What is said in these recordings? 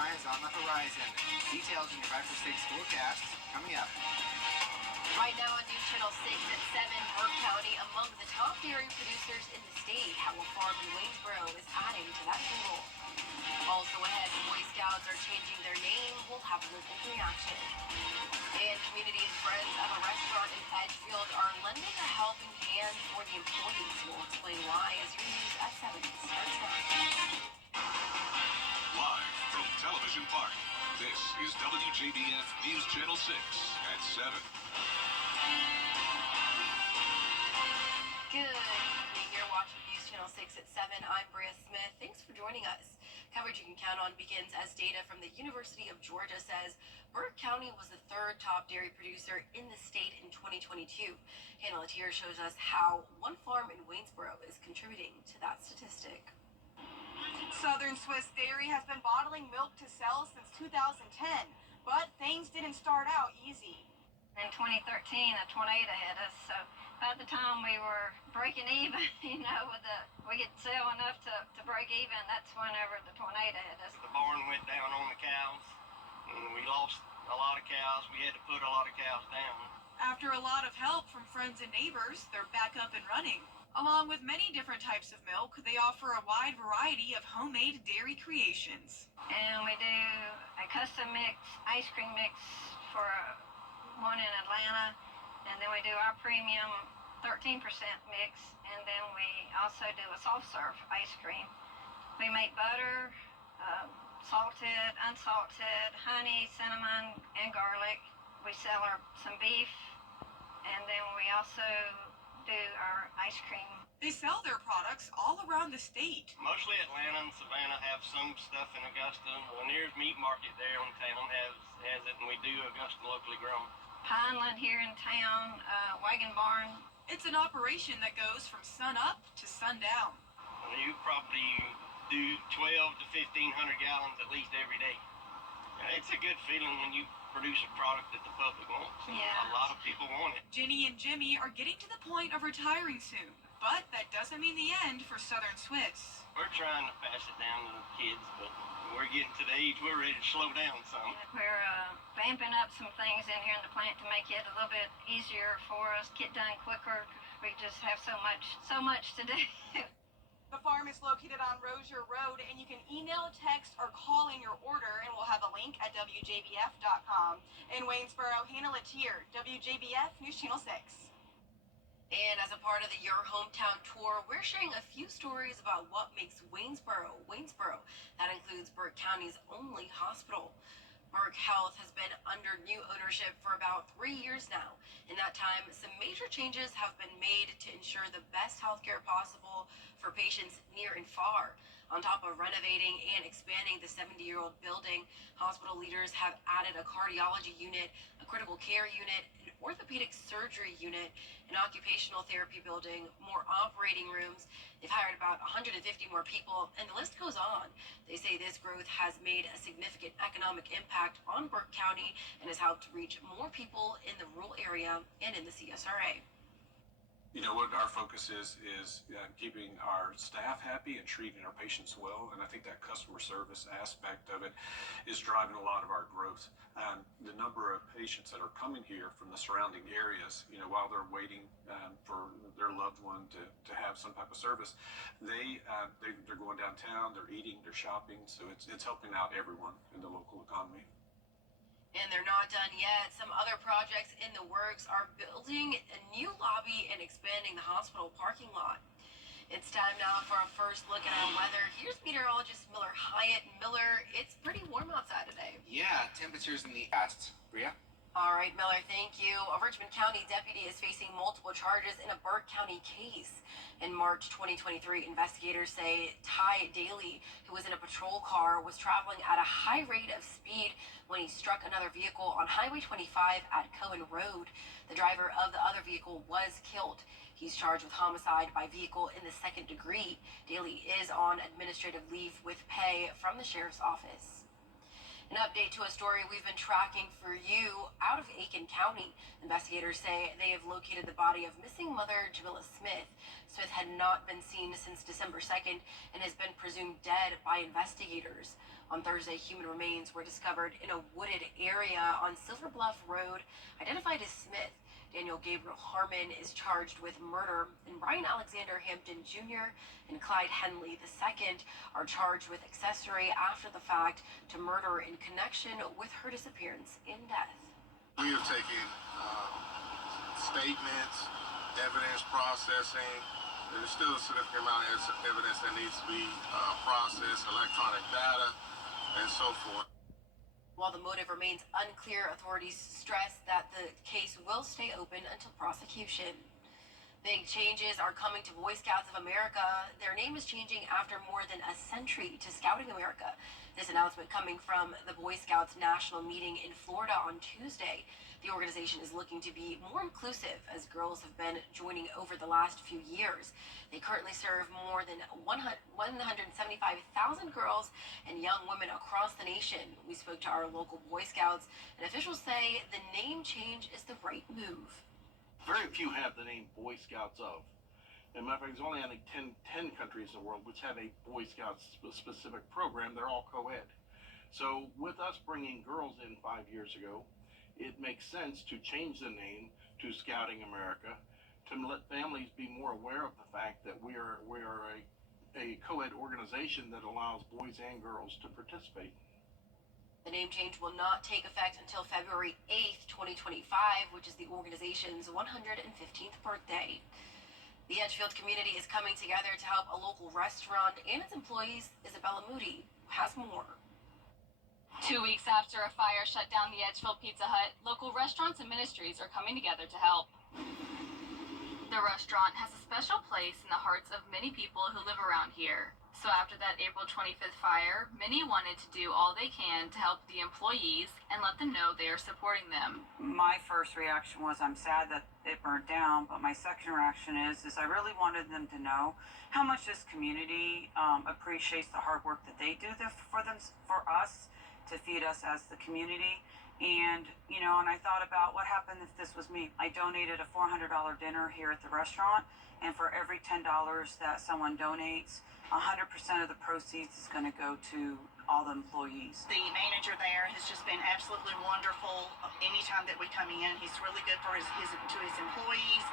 skies on the horizon. Details in your breakfast stakes forecast coming up. Right now on News Channel 6 at 7, Burke County among the top dairy producers in the state. How a farm in Waynesboro is adding to that total. Also ahead, Boy Scouts are changing their name. We'll have local reaction. And community and friends of a restaurant in Edgefield are lending a helping hand for the employees. We'll explain why as your news at 7 starts now. Live from Television Park, this is WJBF News Channel 6 at 7. Good evening. You're watching News Channel 6 at 7. I'm Bria Smith. Thanks for joining us. Coverage you can count on begins as data from the University of Georgia says Burke County was the third top dairy producer in the state in 2022. Hannah Latier shows us how one farm in Waynesboro is contributing to that statistic. Southern Swiss Dairy has been bottling milk to sell since 2010, but things didn't start out easy. In 2013, a tornado hit us, so by the time we were breaking even, we could sell enough to break even, that's whenever the tornado hit us. The barn went down on the cows, and we lost a lot of cows. We had to put a lot of cows down. After a lot of help from friends and neighbors, they're back up and running. Along with many different types of milk, they offer a wide variety of homemade dairy creations. And we do a custom mix, ice cream mix for one in Atlanta, and then we do our premium 13% mix, and then we also do a soft serve ice cream. We make butter, salted, unsalted, honey, cinnamon, and garlic. We sell some beef, and then we also do our ice cream. They sell their products all around the state. Mostly Atlanta and Savannah have some stuff in Augusta. Lanier's Meat Market there in town has it, and we do Augusta locally grown. Pineland here in town, Wagon Barn. It's an operation that goes from sun up to sundown. And you probably do 12 to 1,500 gallons at least every day. It's a good feeling when you produce a product that the public wants. Yeah. A lot of people want it. Jenny and Jimmy are getting to the point of retiring soon, but that doesn't mean the end for Southern Swiss. We're trying to pass it down to the kids, but we're getting to the age we're ready to slow down some. We're vamping up some things in here in the plant to make it a little bit easier for us, get done quicker. We just have so much to do. The farm is located on Rozier Road, and you can email, text, or call in your order, and we'll have a link at WJBF.com. In Waynesboro, Hannah Latier, WJBF News Channel 6. And as a part of the Your Hometown Tour, we're sharing a few stories about what makes Waynesboro, Waynesboro. That includes Burke County's only hospital. Burke Health has been under new ownership for about 3 years now. In that time, some major changes have been made to ensure the best healthcare possible for patients near and far. On top of renovating and expanding the 70-year-old building, hospital leaders have added a cardiology unit, a critical care unit, an orthopedic surgery unit, an occupational therapy building, more operating rooms. They've hired about 150 more people, and the list goes on. They say this growth has made a significant economic impact on Burke County and has helped reach more people in the rural area and in the CSRA. You know what our focus is keeping our staff happy and treating our patients well, and I think that customer service aspect of it is driving a lot of our growth. The number of patients that are coming here from the surrounding areas, while they're waiting for their loved one to have some type of service, they're going downtown, they're eating, they're shopping, so it's helping out everyone in the local economy. And they're not done yet. Some other projects in the works are building a new lobby and expanding the hospital parking lot. It's time now for a first look at our weather. Here's meteorologist Miller Hyatt. Miller, it's pretty warm outside today. Yeah, temperatures in the past. Bria? All right, Miller, thank you. A Richmond County deputy is facing multiple charges in a Burke County case. In March 2023, investigators say Ty Daly, who was in a patrol car, was traveling at a high rate of speed when he struck another vehicle on Highway 25 at Cohen Road. The driver of the other vehicle was killed. He's charged with homicide by vehicle in the second degree. Daly is on administrative leave with pay from the sheriff's office. An update to a story we've been tracking for you out of Aiken County. Investigators say they have located the body of missing mother Jamila Smith. Smith had not been seen since December 2nd and has been presumed dead by investigators. On Thursday, human remains were discovered in a wooded area on Silver Bluff Road, identified as Smith. Daniel Gabriel Harmon is charged with murder, and Brian Alexander Hampton Jr. and Clyde Henley II are charged with accessory after the fact to murder in connection with her disappearance and death. We have taken statements, evidence processing. There's still a significant amount of evidence that needs to be processed, electronic data, and so forth. While the motive remains unclear, authorities stress that the case will stay open until prosecution. Big changes are coming to Boy Scouts of America. Their name is changing after more than a century to Scouting America. This announcement coming from the Boy Scouts National Meeting in Florida on Tuesday. The organization is looking to be more inclusive as girls have been joining over the last few years. They currently serve more than 175,000 girls and young women across the nation. We spoke to our local Boy Scouts, and officials say the name change is the right move. Very few have the name Boy Scouts of. And matter of fact, there's only, I think, 10 countries in the world which have a Boy Scouts specific program. They're all co-ed. So with us bringing girls in 5 years ago, it makes sense to change the name to Scouting America to let families be more aware of the fact that we are a co-ed organization that allows boys and girls to participate. The name change will not take effect until February 8th, 2025, which is the organization's 115th birthday. The Edgefield community is coming together to help a local restaurant and its employees. Isabella Moody has more. 2 weeks after a fire shut down the Edgefield Pizza Hut, local restaurants and ministries are coming together to help. The restaurant has a special place in the hearts of many people who live around here. So after that April 25th fire, many wanted to do all they can to help the employees and let them know they are supporting them. My first reaction was I'm sad that it burnt down, but my second reaction is I really wanted them to know how much this community appreciates the hard work that they do for us to feed us as the community. And, and I thought about what happened if this was me. I donated a $400 dinner here at the restaurant, and for every $10 that someone donates, 100% of the proceeds is going to go to all the employees. The manager there has just been absolutely wonderful. Anytime that we come in, he's really good for his employees.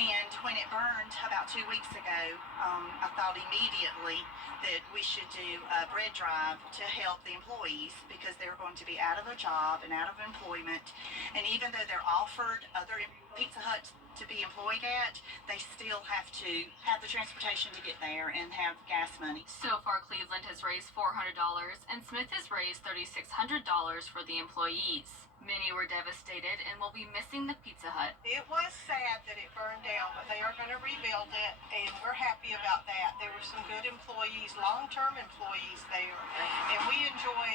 And when it burned about 2 weeks ago, I thought immediately that we should do a bread drive to help the employees because they're going to be out of a job and out of employment. And even though they're offered other Pizza Huts to be employed at, they still have to have the transportation to get there and have gas money. So far, Cleveland has raised $400 and Smith has raised $3,600 for the employees. Many were devastated and will be missing the Pizza Hut. It was sad that it burned down, but they are going to rebuild it, and we're happy about that. There were some good employees, long-term employees there, and we enjoy,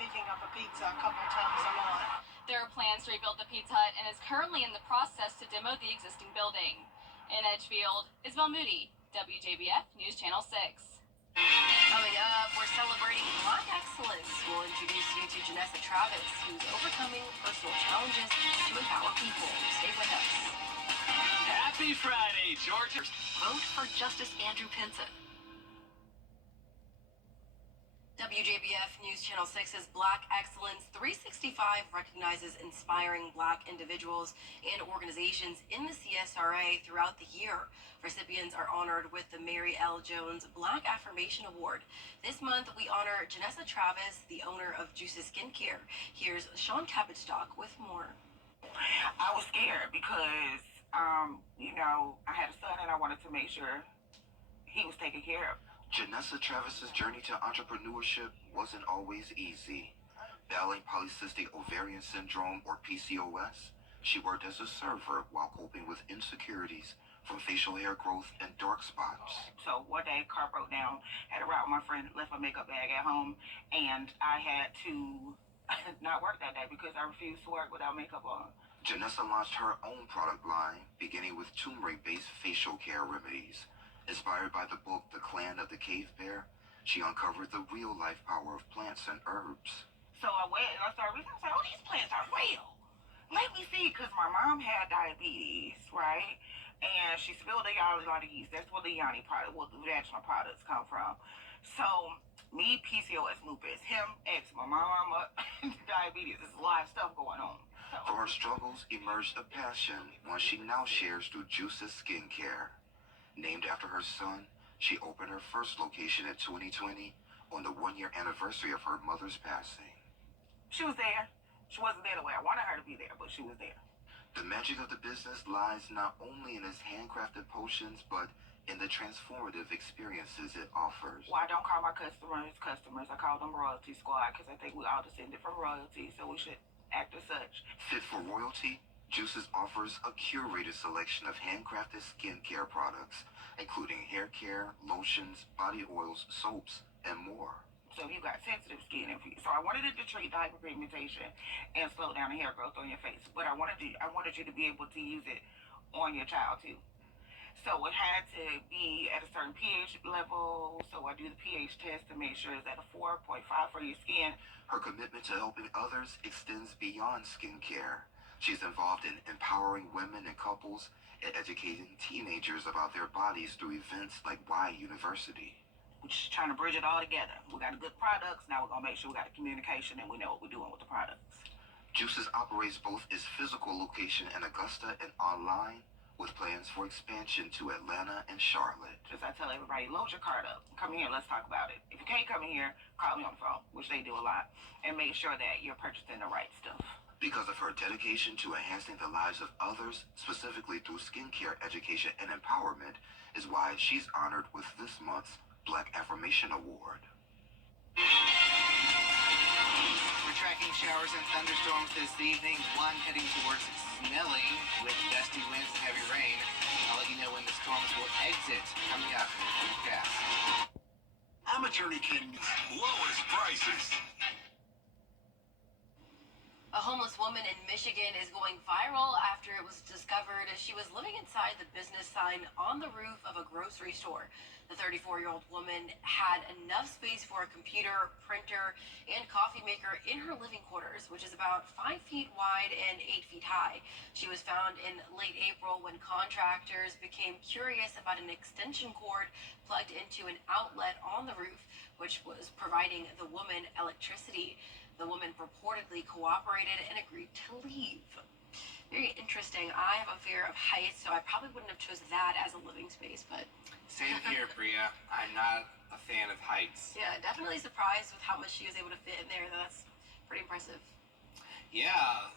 picking up a pizza a couple times a month. There are plans to rebuild the Pizza Hut and is currently in the process to demo the existing building. In Edgefield, Isabel Moody, WJBF News Channel 6. Coming up, we're celebrating Black excellence. We'll introduce you to Janessa Travis, who's overcoming personal challenges to empower people. Stay with us. Happy Friday, Georgia. Vote for Justice Andrew Pinson. WJBF News Channel 6's Black Excellence 365 recognizes inspiring Black individuals and organizations in the CSRA throughout the year. Recipients are honored with the Mary L. Jones Black Affirmation Award. This month, we honor Janessa Travis, the owner of Juices Skincare. Here's Sean Capitstock with more. I was scared because, I had a son and I wanted to make sure he was taken care of. Janessa Travis's journey to entrepreneurship wasn't always easy. Battling polycystic ovarian syndrome, or PCOS, she worked as a server while coping with insecurities from facial hair growth and dark spots. So one day, car broke down, had a ride with my friend, left my makeup bag at home, and I had to not work that day because I refused to work without makeup on. Janessa launched her own product line, beginning with turmeric-based facial care remedies. Inspired by the book The Clan of the Cave Bear, she uncovered the real-life power of plants and herbs. So I went and I started reading. I was like, oh, these plants are real. Let me see, because my mom had diabetes, right? And she spilled a lot of yeast. That's where the vaginal products come from. So Me, PCOS, lupus. Him, eczema. My mama, diabetes. There's a lot of stuff going on. From her struggles emerged a passion, one she now shares through Juice's Skincare. Named after her son, she opened her first location in 2020 on the one-year anniversary of her mother's passing. She was there. She wasn't there the way I wanted her to be there, but she was there. The magic of the business lies not only in its handcrafted potions, but in the transformative experiences it offers. Well, I don't call my customers. I call them royalty squad because I think we all descended from royalty, so we should act as such. Fit for royalty, Juices offers a curated selection of handcrafted skincare products, including hair care, lotions, body oils, soaps, and more. So you got sensitive skin. So I wanted it to treat the hyperpigmentation and slow down the hair growth on your face. But I wanted you to be able to use it on your child too. So it had to be at a certain pH level. So I do the pH test to make sure it's at a 4.5 for your skin. Her commitment to helping others extends beyond skincare. She's involved in empowering women and couples and educating teenagers about their bodies through events like Y University. We're just trying to bridge it all together. We got good products. Now we're going to make sure we got the communication and we know what we're doing with the products. Juices operates both its physical location in Augusta and online, with plans for expansion to Atlanta and Charlotte. Just I tell everybody, load your card up. Come in here, let's talk about it. If you can't come in here, call me on the phone, which they do a lot, and make sure that you're purchasing the right stuff. Because of her dedication to enhancing the lives of others, specifically through skincare education and empowerment, is why she's honored with this month's Black Affirmation Award. We're tracking showers and thunderstorms this evening, one heading towards Snelling with gusty winds and heavy rain. I'll let you know when the storms will exit coming up in the forecast. I'm attorney King. Lowest prices. A homeless woman in Michigan is going viral after it was discovered she was living inside the business sign on the roof of a grocery store. The 34-year-old woman had enough space for a computer, printer, and coffee maker in her living quarters, which is about 5 feet wide and 8 feet high. She was found in late April when contractors became curious about an extension cord plugged into an outlet on the roof, which was providing the woman electricity. The woman purportedly cooperated and agreed to leave. Very interesting. I have a fear of heights, so I probably wouldn't have chosen that as a living space, but... Same here, Bria. I'm not a fan of heights. Yeah, definitely surprised with how much she was able to fit in there. That's pretty impressive. Yeah,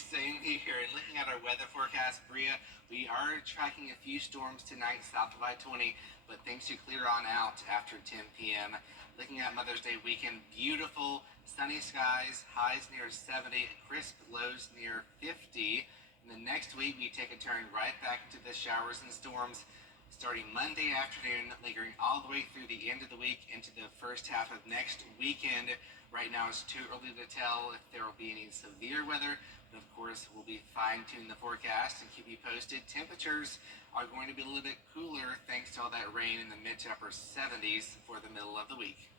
same here. And looking at our weather forecast, Bria, we are tracking a few storms tonight south of I-20, but things should clear on out after 10 p.m. Looking at Mother's Day weekend, beautiful sunny skies, highs near 70, crisp lows near 50. And the next week, we take a turn right back into the showers and storms, starting Monday afternoon, lingering all the way through the end of the week into the first half of next weekend. Right now, it's too early to tell if there will be any severe weather, but of course, we'll be fine-tuning the forecast and keep you posted. Temperatures are going to be a little bit cooler thanks to all that rain in the mid to upper 70s for the middle of the week.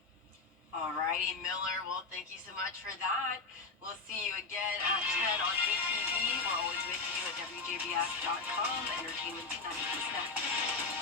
Alrighty, Miller. Well, thank you so much for that. We'll see you again at 10 on ATV. We're always with you at WJBF.com. Entertainment Tonight is next.